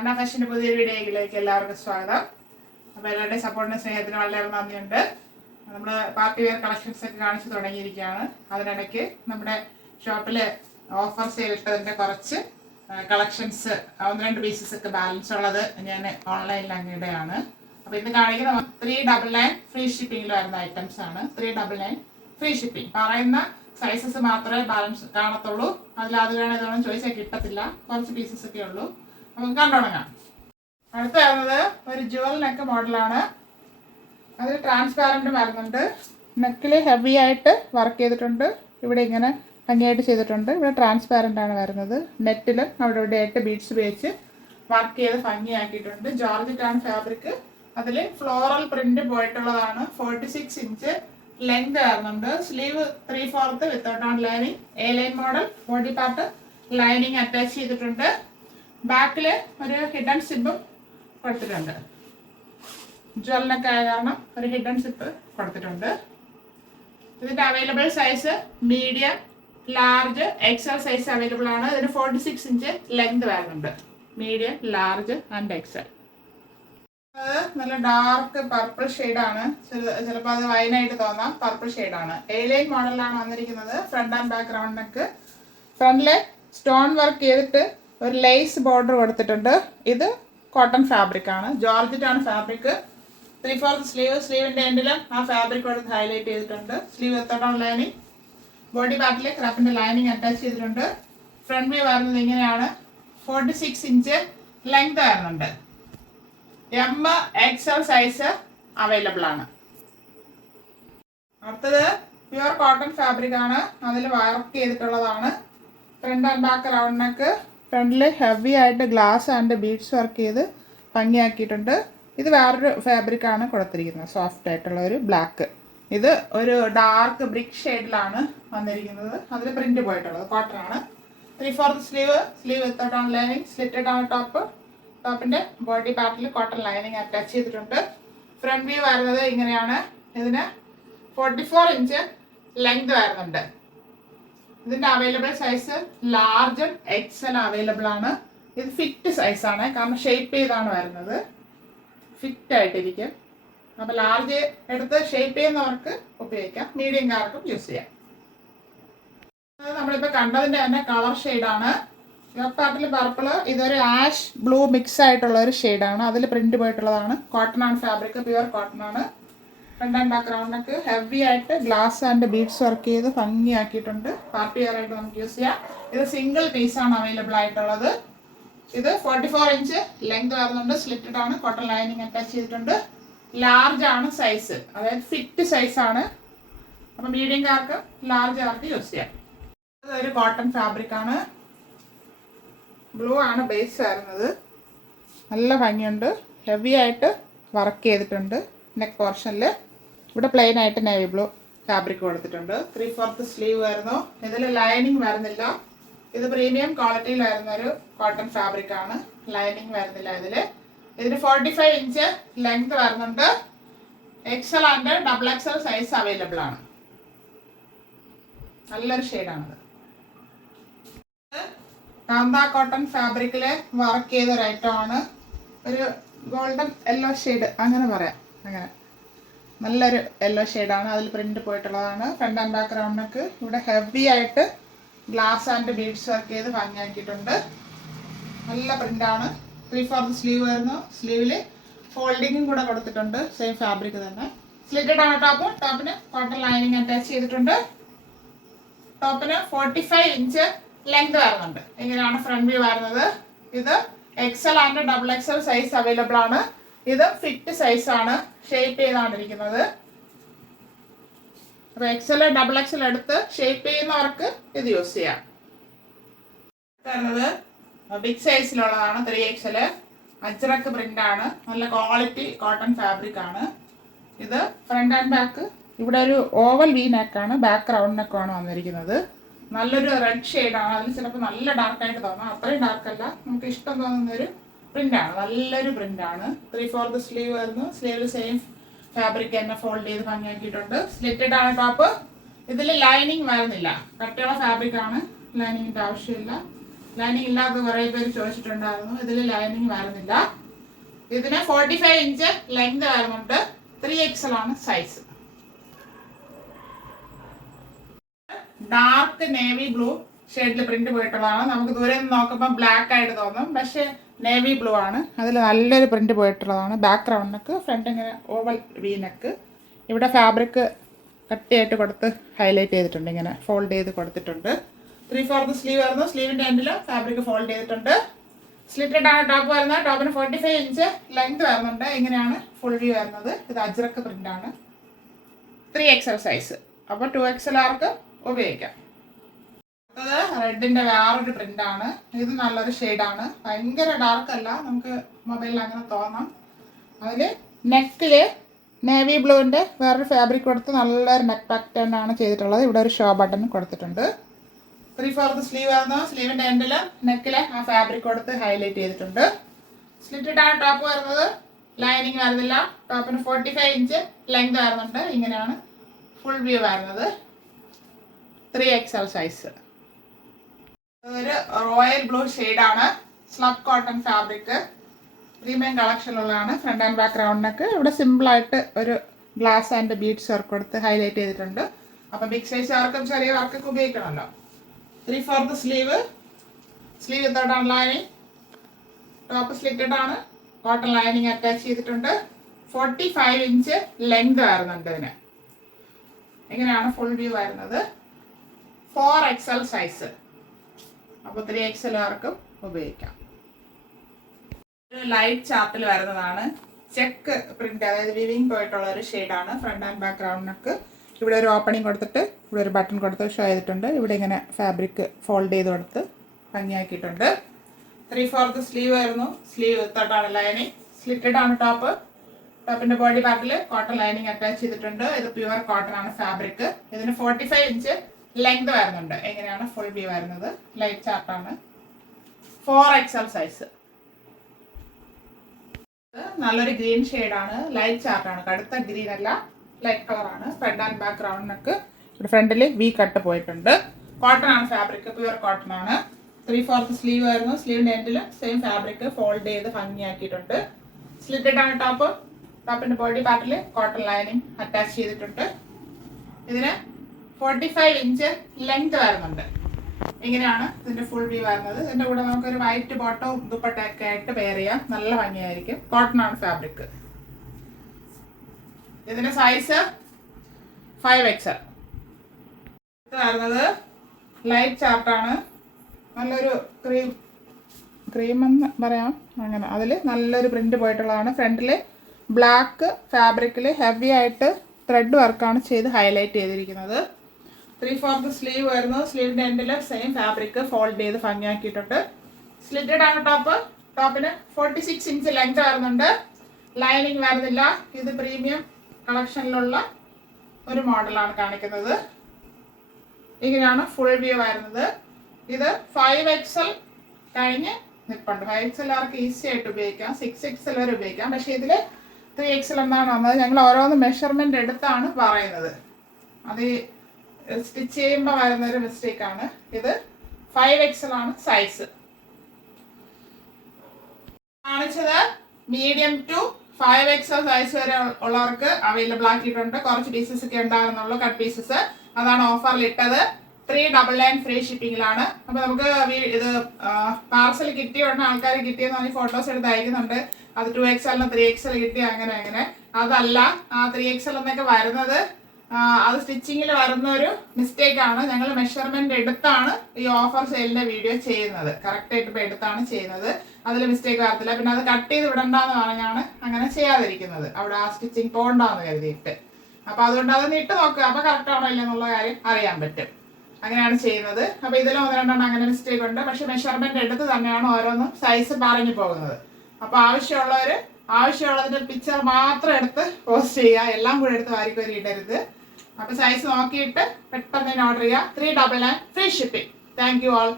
അന്ന ഫാഷൻ്റെ പുതിയൊരു വീഡിയോയിലേക്ക് എല്ലാവർക്കും സ്വാഗതം. അപ്പോൾ എല്ലാവരുടെയും സപ്പോർട്ടിനും സ്നേഹത്തിനും വളരെ നന്ദിയുണ്ട്. നമ്മൾ പാർട്ടി വെയർ കളക്ഷൻസ് ഒക്കെ കാണിച്ചു തുടങ്ങിയിരിക്കുകയാണ്. അതിനിടയ്ക്ക് നമ്മുടെ ഷോപ്പിൽ ഓഫർ സെയിലിട്ടതിൻ്റെ കുറച്ച് കളക്ഷൻസ് 1-2 പീസസ് ഒക്കെ ബാലൻസ് ഉള്ളത് ഞാൻ ഓൺലൈനിൽ അങ്ങിടെയാണ്. അപ്പോൾ ഇന്ന് കാണിക്കുന്ന 399 ഫ്രീ ഷിപ്പിങ്ങിൽ വരുന്ന ഐറ്റംസ് ആണ്. 399 ഫ്രീ ഷിപ്പിംഗ്. പറയുന്ന സൈസസ് മാത്രമേ ബാലൻസ് കാണത്തുള്ളൂ. അതിൽ അത് വേണം ഇതോളം ചോദിച്ചാൽ കിട്ടത്തില്ല. കുറച്ച് പീസസ് ഒക്കെ ഉള്ളൂ. നമുക്ക് കണ്ടുടങ്ങാം. അടുത്ത വരുന്നത് ഒരു ജുവൽ നെക്ക് മോഡലാണ്. അതിൽ ട്രാൻസ്പാരൻറ്റും വരുന്നുണ്ട്. നെക്കിൽ ഹെവി ആയിട്ട് വർക്ക് ചെയ്തിട്ടുണ്ട്. ഇവിടെ ഇങ്ങനെ ഭംഗിയായിട്ട് ചെയ്തിട്ടുണ്ട്. ഇവിടെ ട്രാൻസ്പാരൻ്റ് ആണ് വരുന്നത്. നെറ്റിൽ അവിടെ ഇവിടെ ആയിട്ട് ബീഡ്സ് ഉപയോഗിച്ച് വർക്ക് ചെയ്ത് ഭംഗിയാക്കിയിട്ടുണ്ട്. ജോർജറ്റാണ് ഫാബ്രിക്. അതിൽ ഫ്ലോറൽ പ്രിന്റ് പോയിട്ടുള്ളതാണ്. 46 ഇഞ്ച് ലെങ്ത് വരുന്നുണ്ട്. Sleeve 3/4 without on lining. A line model. Body part lining attach ചെയ്തിട്ടുണ്ട്. ബാക്കിൽ ഒരു ഹിഡൻ സിബും കൊടുത്തിട്ടുണ്ട്. ജ്വലിനൊക്കെ ആയ കാരണം ഒരു ഹിഡൻ സിപ്പ് കൊടുത്തിട്ടുണ്ട്. ഇതിൻ്റെ available size medium, large, Excel size available ആണ്. ഇതിന് 46 ഇഞ്ച് ലെങ്ത് വരുന്നുണ്ട്. Medium, large and Excel. അത് നല്ല ഡാർക്ക് പർപ്പിൾ ഷെയ്ഡാണ്. ചിലപ്പോൾ അത് വൈനായിട്ട് തോന്നാം. പർപ്പിൾ ഷെയ്ഡാണ്. എ ലൈൻ മോഡലാണ് വന്നിരിക്കുന്നത്. Front and back round neck. ഫ്രണ്ടിലെ സ്റ്റോൺ വർക്ക് ചെയ്തിട്ട് ഒരു ലേസ് ബോർഡർ കൊടുത്തിട്ടുണ്ട്. ഇത് കോട്ടൺ ഫാബ്രിക് ആണ്. ജോർജറ്റ് ആണ് ഫാബ്രിക്. 3/4 സ്ലീവ്. സ്ലീവിൻ്റെ എൻഡിലും ആ ഫാബ്രിക് കൊടുത്ത് ഹൈലൈറ്റ് ചെയ്തിട്ടുണ്ട്. Sleeve എത്തോളം lining. ബോഡി പാർട്ടിൽ ക്രാഫിൻ്റെ ലൈനിങ് അറ്റാച്ച് ചെയ്തിട്ടുണ്ട്. ഫ്രണ്ട് വ്യൂ വരുന്നത് ഇങ്ങനെയാണ്. 46 ഇഞ്ച് ലെങ്ത് വരുന്നുണ്ട്. എം എക്സൽ സൈസ് അവൈലബിൾ ആണ്. അടുത്തത് പ്യുവർ കോട്ടൺ ഫാബ്രിക് ആണ്. അതിൽ വർക്ക് ചെയ്തിട്ടുള്ളതാണ്. Front and back round neck. ഫ്രണ്ടിൽ ഹെവി ആയിട്ട് ഗ്ലാസ് ആൻഡ് ബീഡ്സ് വർക്ക് ചെയ്ത് ഭംഗിയാക്കിയിട്ടുണ്ട്. ഇത് വേറൊരു ഫാബ്രിക്കാണ് കൊടുത്തിരിക്കുന്നത്. സോഫ്റ്റ് ആയിട്ടുള്ള ഒരു ബ്ലാക്ക്. ഇത് ഒരു ഡാർക്ക് ബ്രിക്ക് ഷെയ്ഡിലാണ് വന്നിരിക്കുന്നത്. അതിൽ പ്രിന്റ് പോയിട്ടുള്ളത് കോട്ടൺ ആണ്. 3/4 sleeve. Sleeve without on lining. Slitted ആണ് ടോപ്പ്. ടോപ്പിൻ്റെ ബോഡി പാർട്ടിൽ കോട്ടൺ ലൈനിങ് അറ്റാച്ച് ചെയ്തിട്ടുണ്ട്. ഫ്രണ്ട് വ്യൂ വരുന്നത് ഇങ്ങനെയാണ്. ഇതിന് 44 ഇഞ്ച് ലെങ്ത് വരുന്നുണ്ട്. ഇതിൻ്റെ അവൈലബിൾ സൈസ് ലാർജും എക്സൽ അവൈലബിൾ ആണ്. ഇത് ഫിറ്റ് സൈസാണ്. കാരണം ഷേപ്പ് ചെയ്താണ് വരുന്നത്. ഫിറ്റ് ആയിട്ടിരിക്കും. അപ്പോൾ ലാർജ് എടുത്ത് ഷേപ്പ് ചെയ്യുന്നവർക്ക് ഉപയോഗിക്കാം. മീഡിയംകാർക്കും യൂസ് ചെയ്യാം. നമ്മളിപ്പോൾ കണ്ടതിൻ്റെ തന്നെ കളർ ഷെയ്ഡാണ്. പാർട്ടിൽ പർപ്പിള്. ഇതൊരു ആഷ് ബ്ലൂ മിക്സ് ആയിട്ടുള്ള ഒരു ഷെയ്ഡാണ്. അതിൽ പ്രിന്റ് പോയിട്ടുള്ളതാണ്. കോട്ടൺ ആണ് ഫാബ്രിക്. പ്യുവർ കോട്ടൺ ആണ്. ഫ്രണ്ട് ആൻഡ് ബാക്ക് റൗണ്ടൊക്കെ ഹെവി ആയിട്ട് ഗ്ലാസ് ആൻഡ് ബീഡ്സ് വർക്ക് ചെയ്ത് ഭംഗിയാക്കിയിട്ടുണ്ട്. പാർട്ടി വെയർ ആയിട്ട് നമുക്ക് യൂസ് ചെയ്യാം. ഇത് സിംഗിൾ പീസാണ് അവൈലബിൾ ആയിട്ടുള്ളത്. ഇത് 44 ഇഞ്ച് ലെങ്ത് വരുന്നുണ്ട്. സ്ലിറ്റഡ് ആണ്. കോട്ടൺ ലൈനിങ് അറ്റാച്ച് ചെയ്തിട്ടുണ്ട്. ലാർജ് ആണ് സൈസ്. അതായത് ഫിറ്റ് സൈസാണ്. അപ്പം മീഡിയംകാർക്ക് ലാർജ് യൂസ് ചെയ്യാം. ഇതൊരു കോട്ടൺ ഫാബ്രിക് ആണ്. ബ്ലൂ ആണ് ബേസ് വരുന്നത്. നല്ല ഭംഗിയുണ്ട്. ഹെവി ആയിട്ട് വർക്ക് ചെയ്തിട്ടുണ്ട്. നെക്ക് പോർഷനിൽ ഇവിടെ പ്ലെയിൻ ആയിട്ട് നേവി ബ്ലൂ ഫാബ്രിക് കൊടുത്തിട്ടുണ്ട്. 3/4 സ്ലീവ് വരുന്നു. ഇതിൽ ലൈനിങ് വരുന്നില്ല. ഇത് പ്രീമിയം ക്വാളിറ്റിയിൽ വരുന്ന ഒരു കോട്ടൺ ഫാബ്രിക് ആണ്. ലൈനിങ് വരുന്നില്ല ഇതിന് 45 ഇഞ്ച് ലെങ്ത് വരുന്നുണ്ട്. Excel and double XL size available ആണ്. നല്ലൊരു ഷെയ്ഡാണത്. കാന്ത കോട്ടൺ ഫാബ്രിക്കിൽ വർക്ക് ചെയ്ത ഒരു ഐറ്റം ആണ്. ഒരു ഗോൾഡൻ യെല്ലോ ഷെയ്ഡ് അങ്ങനെ പറയാം. അങ്ങനെ നല്ലൊരു യെല്ലോ ഷെയ്ഡാണ്. അതിൽ പ്രിന്റ് പോയിട്ടുള്ളതാണ്. ഫ്രണ്ട് ആൻഡ് ബാക്ക് റൗണ്ടൊക്കെ ഇവിടെ ഹെവി ആയിട്ട് ഗ്ലാസ് ആൻഡ് ബീഡ്സ് വർക്ക് ചെയ്ത് ഭംഗിയാക്കിയിട്ടുണ്ട്. നല്ല പ്രിന്റാണ്. 3/4 സ്ലീവ് വരുന്നു. സ്ലീവിൽ ഫോൾഡിങ്ങും കൂടെ കൊടുത്തിട്ടുണ്ട്. സെയിം ഫാബ്രിക് തന്നെ. സ്ലിറ്റഡ് ആണ് ടോപ്പ്. ടോപ്പിന് കോട്ടൺ ലൈനിങ് അറ്റാച്ച് ചെയ്തിട്ടുണ്ട്. ടോപ്പിന് 45 ഇഞ്ച് ലെങ്ത് വരുന്നുണ്ട്. ഇങ്ങനെയാണ് ഫ്രണ്ട് വ്യൂ വരുന്നത്. ഇത് Excel and double XL size available ആണ്. ഇത് ഫിറ്റ് സൈസാണ്. ഷേപ്പ് ചെയ്താണ് ഇരിക്കുന്നത്. അപ്പോൾ എക്സൽ ഡബിൾ എക്സൽ എടുത്ത് ഷേപ്പ് ചെയ്യുന്നവർക്ക് ഇത് യൂസ് ചെയ്യാം. വരുന്നത് ബിഗ് സൈസിലുള്ളതാണ്. 3XL. അജ്രക്ക് പ്രിന്റ് ആണ്. നല്ല ക്വാളിറ്റി കോട്ടൺ ഫാബ്രിക് ആണ്. ഇത് ഫ്രണ്ട് ആൻഡ് ബാക്ക്. ഇവിടെ ഒരു ഓവൽ വി നെക്കാണ്. ബാക്ക് റൗണ്ട് നെക്കാണ് വന്നിരിക്കുന്നത്. നല്ലൊരു റെഡ് ഷെയ്ഡാണ്. അതിൽ ചിലപ്പോൾ നല്ല ഡാർക്കായിട്ട് തോന്നാം. അത്രയും ഡാർക്കല്ല. നമുക്ക് ഇഷ്ടം തോന്നുന്നൊരു പ്രിന്റാണ്. നല്ലൊരു പ്രിന്റാണ്. 3/4 സ്ലീവ് വരുന്നു. സ്ലീവിൽ സെയിം ഫാബ്രിക് തന്നെ ഫോൾഡ് ചെയ്ത് ഭംഗിയാക്കിയിട്ടുണ്ട്. സ്ലിറ്റഡ് ആണ് ടോപ്പ്. ഇതിൽ ലൈനിങ് വരുന്നില്ല. കട്ടിയുള്ള ഫാബ്രിക് ആണ്. ലൈനിങ്ങിൻ്റെ ആവശ്യമില്ല. ലൈനിങ് ഇല്ലാത്ത കുറേ പേര് ചോദിച്ചിട്ടുണ്ടായിരുന്നു. ഇതിൽ ലൈനിങ് വരുന്നില്ല. ഇതിന് 45 ഇഞ്ച് ലെങ്ത് വരുന്നുണ്ട്. 3XL ആണ് സൈസ്. ഡാർക്ക് നേവി ബ്ലൂ ഷെയ്ഡിൽ പ്രിന്റ് പോയിട്ടുള്ളതാണ്. നമുക്ക് ദൂരെ നിന്ന് നോക്കുമ്പോൾ ബ്ലാക്ക് ആയിട്ട് തോന്നും, പക്ഷേ നേവി ബ്ലൂ ആണ്. അതിൽ നല്ലൊരു പ്രിന്റ് പോയിട്ടുള്ളതാണ്. ബാക്ക്ഗ്രൗണ്ട് നെക്ക്, ഫ്രണ്ട് ഇങ്ങനെ ഓവൽ വി നെക്ക്. ഇവിടെ ഫാബ്രിക് കട്ടിയായിട്ട് കൊടുത്ത് ഹൈലൈറ്റ് ചെയ്തിട്ടുണ്ട്, ഇങ്ങനെ ഫോൾഡ് ചെയ്ത് കൊടുത്തിട്ടുണ്ട്. 3/4 സ്ലീവ് വരുന്നു. സ്ലീവിൻ്റെ എൻഡിൽ ഫാബ്രിക് ഫോൾഡ് ചെയ്തിട്ടുണ്ട്. സ്ലിറ്റഡ് ആണ് ടോപ്പ് വരുന്നത്. ടോപ്പിന് 45 ഇഞ്ച് ലെങ്ത് വരുന്നുണ്ട്. ഇങ്ങനെയാണ് ഫുൾ വ്യൂ വരുന്നത്. ഇത് അജ്രക്ക് പ്രിന്റ് ആണ്. 3XL size. അപ്പോൾ 2XL ആർക്ക് ഉപയോഗിക്കാം. അടുത്തത് റെഡിന്റെ വേറൊരു പ്രിന്റ് ആണ്. ഇത് നല്ലൊരു ഷെയ്ഡാണ്. ഭയങ്കര ഡാർക്ക് അല്ല, നമുക്ക് മൊബൈലിൽ അങ്ങനെ തോന്നാം. അതിൽ നെക്കില് നേവി ബ്ലൂവിന്റെ വേറൊരു ഫാബ്രിക് കൊടുത്ത് നല്ലൊരു നെക്ക് പാറ്റേൺ ആണ് ചെയ്തിട്ടുള്ളത്. ഇവിടെ ഒരു ഷോ ബട്ടൺ കൊടുത്തിട്ടുണ്ട്. 3/4 സ്ലീവ് വരുന്നു. സ്ലീവിന്റെ എൻഡിൽ നെക്കില് ആ ഫാബ്രിക് കൊടുത്ത് ഹൈലൈറ്റ് ചെയ്തിട്ടുണ്ട്. സ്ലിറ്റഡ് ആണ് ടോപ്പ് വരുന്നത്. ലൈനിങ് വരുന്നില്ല. ടോപ്പിന് 45 ഇഞ്ച് ലെങ്ത് വരുന്നുണ്ട്. ഇങ്ങനെയാണ് ഫുൾ വ്യൂ വരുന്നത്. 3XL size. ഒരു റോയൽ ബ്ലൂ ഷെയ്ഡാണ്. Slub cotton fabric. പ്രീമിയം കളക്ഷനിലുള്ളതാണ്. ഫ്രണ്ട് ആൻഡ് ബാക്ക് റൗണ്ടിനൊക്കെ ഇവിടെ സിമ്പിളായിട്ട് ഒരു ഗ്ലാസ് ആൻഡ് ബീഡ്സ് വർക്ക് കൊടുത്ത് ഹൈലൈറ്റ് ചെയ്തിട്ടുണ്ട്. അപ്പം ബിഗ് സൈസ് ആർക്കും ചെറിയ വർക്കൊക്കെ ഉപയോഗിക്കണമല്ലോ. 3/4 sleeve. Sleeve without lining. Top slitted ആണ്. കോട്ടൺ ലൈനിങ് അറ്റാച്ച് ചെയ്തിട്ടുണ്ട്. 45 ഇഞ്ച് ലെങ്ത് വരുന്നുണ്ട് ഇതിന്. ഇങ്ങനെയാണ് ഫുൾ വ്യൂ വരുന്നത്. 4XL size. അപ്പോൾ 3XL ആർക്കും ഉപയോഗിക്കാം. ഒരു ലൈറ്റ് ചാർട്ടിൽ വരുന്നതാണ്. ചെക്ക് പ്രിന്റ്, അതായത് വിവിങ് പോയിട്ടുള്ള ഒരു ഷെയ്ഡാണ്. ഫ്രണ്ട് ആൻഡ് ബാക്ക് റൗണ്ടിനൊക്കെ ഇവിടെ ഒരു ഓപ്പണിംഗ് കൊടുത്തിട്ട് ഇവിടെ ഒരു ബട്ടൺ കൊടുത്ത് ഷോ ചെയ്തിട്ടുണ്ട്. ഇവിടെ ഇങ്ങനെ ഫാബ്രിക് ഫോൾഡ് ചെയ്ത് കൊടുത്ത് ഭംഗിയാക്കിയിട്ടുണ്ട്. 3/4 സ്ലീവ് വരുന്നു. സ്ലീവ് വിത്തൗട്ടാണ് ലൈനിങ്. സ്ലിറ്റഡ് ആണ് ടോപ്പ്. ടോപ്പിന്റെ ബോഡി പാർട്ടിൽ കോട്ടൺ ലൈനിങ് അറ്റാച്ച് ചെയ്തിട്ടുണ്ട്. ഇത് പ്യുവർ കോട്ടൺ ആണ് ഫാബ്രിക്. ഇതിന് 45 ഇഞ്ച് ലെങ്ത് വരുന്നുണ്ട്. എങ്ങനെയാണ് ഫുൾ വ്യൂ വരുന്നത്. ലൈറ്റ് ചാർട്ടാണ്. 4XL size. നല്ലൊരു ഗ്രീൻ ഷെയ്ഡാണ്. ലൈറ്റ് ചാർട്ടാണ്. കടുത്ത ഗ്രീൻ അല്ല, ലൈറ്റ് കളറാണ്. ഫ്രണ്ട് ആൻഡ് ബാക്ക് റൗണ്ടിനൊക്കെ ഇവിടെ ഫ്രണ്ടിൽ വി കട്ട് പോയിട്ടുണ്ട്. കോട്ടൺ ആണ് ഫാബ്രിക്. പ്യുവർ കോട്ടൺ ആണ്. 3/4 സ്ലീവ് വരുന്നു. സ്ലീവിന്റെ എൻഡിൽ സെയിം ഫാബ്രിക് ഫോൾഡ് ചെയ്ത് ഭംഗിയാക്കിയിട്ടുണ്ട്. സ്ലിറ്റഡ് ആണ് ടോപ്പ്. ടോപ്പിന്റെ ബോഡി പാർട്ടിൽ കോട്ടൺ ലൈനിങ് അറ്റാച്ച് ചെയ്തിട്ടുണ്ട്. ഇതിന് 45 ഇഞ്ച് ലെങ്ത് വരുന്നുണ്ട്. ഇങ്ങനെയാണ് ഇതിന്റെ ഫുൾ വ്യൂ വരുന്നത്. ഇതിന്റെ കൂടെ നമുക്കൊരു വൈറ്റ് ബോട്ടവും ദുപ്പട്ടയൊക്കെ ആയിട്ട് വെയർ ചെയ്യാം. നല്ല ഭംഗിയായിരിക്കും. കോട്ടൺ ആണ് ഫാബ്രിക്. ഇതിന്റെ സൈസ് 5XL. ഇത് വരുന്നത് ലൈറ്റ് ചാർട്ടാണ്. നല്ലൊരു ക്രീം എന്ന് പറയാം, അങ്ങനെ അതിൽ നല്ലൊരു പ്രിന്റ് പോയിട്ടുള്ളതാണ്. ഫ്രണ്ടിൽ ബ്ലാക്ക് ഫാബ്രിക്കിൽ ഹെവി ആയിട്ട് ത്രെഡ് വർക്കാണ് ചെയ്ത് ഹൈലൈറ്റ് ചെയ്തിരിക്കുന്നത്. 3/4 സ്ലീവ് വരുന്നു. സ്ലീവിന്റെ എൻഡിൽ സെയിം ഫാബ്രിക് ഫോൾഡ് ചെയ്ത് ഭംഗിയാക്കിയിട്ടുണ്ട്. സ്ലിറ്റഡ് ആണ് ടോപ്പ്. ടോപ്പിന് 46 ഇഞ്ച് ലെങ്ത് വരുന്നുണ്ട്. ലൈനിങ് വരുന്നില്ല. ഇത് പ്രീമിയം കളക്ഷനിലുള്ള ഒരു മോഡലാണ് കാണിക്കുന്നത്. ഇങ്ങനെയാണ് ഫുൾ വ്യൂ വരുന്നത്. ഇത് 5XL കഴിഞ്ഞ് നിൽപ്പുണ്ട്. 5XL ആർക്ക് ഈസി ആയിട്ട് ഉപയോഗിക്കാം. 6XL വരെ ഉപയോഗിക്കാം. പക്ഷേ ഇതിൽ 3XL എന്നാണ് വന്നത്. ഞങ്ങൾ ഓരോന്ന് മെഷർമെന്റ് എടുത്താണ് പറയുന്നത്. അത് സ്റ്റിച്ച് ചെയ്യുമ്പോൾ വരുന്നൊരു മിസ്റ്റേക്കാണ്. ഇത് 5XL ആണ് സൈസ്. കാണിച്ചത് മീഡിയം ടു 5XL സൈസ് വരെ ഉള്ളവർക്ക് അവൈലബിൾ ആക്കിയിട്ടുണ്ട്. കുറച്ച് പീസസ് ഒക്കെ ഉണ്ടാകുന്നുള്ളൂ, കട്ട് പീസസ്. അതാണ് ഓഫറിൽ ഇട്ടത്. 399 ഫ്രീ ഷിപ്പിങ്ങിലാണ്. അപ്പൊ നമുക്ക് ഇത് പാർസൽ കിട്ടിയ ഉടനെ ആൾക്കാർ കിട്ടിയെന്ന് പറഞ്ഞ് ഫോട്ടോസ് എടുത്ത് അയക്കുന്നുണ്ട്. അത് 2XL 3XL കിട്ടി അങ്ങനെ അങ്ങനെ. അതല്ല, ആ 3XL എന്നൊക്കെ വരുന്നത് അത് സ്റ്റിച്ചിങ്ങിൽ വരുന്ന ഒരു മിസ്റ്റേക്ക് ആണ്. ഞങ്ങൾ മെഷർമെന്റ് എടുത്താണ് ഈ ഓഫർ സെയിലിന്റെ വീഡിയോ ചെയ്യുന്നത്. കറക്റ്റ് ആയിട്ട് ഇപ്പൊ എടുത്താണ് ചെയ്യുന്നത്. അതിൽ മിസ്റ്റേക്ക് വരത്തില്ല. പിന്നെ അത് കട്ട് ചെയ്ത് വിടണ്ടെന്ന് പറഞ്ഞാണ് അങ്ങനെ ചെയ്യാതിരിക്കുന്നത്. അവിടെ ആ സ്റ്റിച്ചിങ് പോകണ്ടെന്ന് കരുതിയിട്ട്. അപ്പൊ അതുകൊണ്ട് അതൊന്ന് ഇട്ട് നോക്കുക. അപ്പൊ കറക്റ്റ് ആണോ ഇല്ലെന്നുള്ള കാര്യം അറിയാൻ പറ്റും. അങ്ങനെയാണ് ചെയ്യുന്നത്. അപ്പൊ ഇതിൽ 1-2 അങ്ങനെ മിസ്റ്റേക്ക് ഉണ്ട്. പക്ഷെ മെഷർമെന്റ് എടുത്ത് തന്നെയാണ് ഓരോന്നും സൈസ് പറഞ്ഞു പോകുന്നത്. അപ്പൊ ആവശ്യമുള്ളതിന്റെ പിക്ചർ മാത്രം എടുത്ത് പോസ്റ്റ് ചെയ്യുക. എല്ലാം കൂടെ എടുത്ത് വാരിക്കോരി ഇടരുത്. അപ്പൊ സൈസ് നോക്കിയിട്ട് പെട്ടെന്ന് ഓർഡർ ചെയ്യുക. 399 free shipping. Thank you all.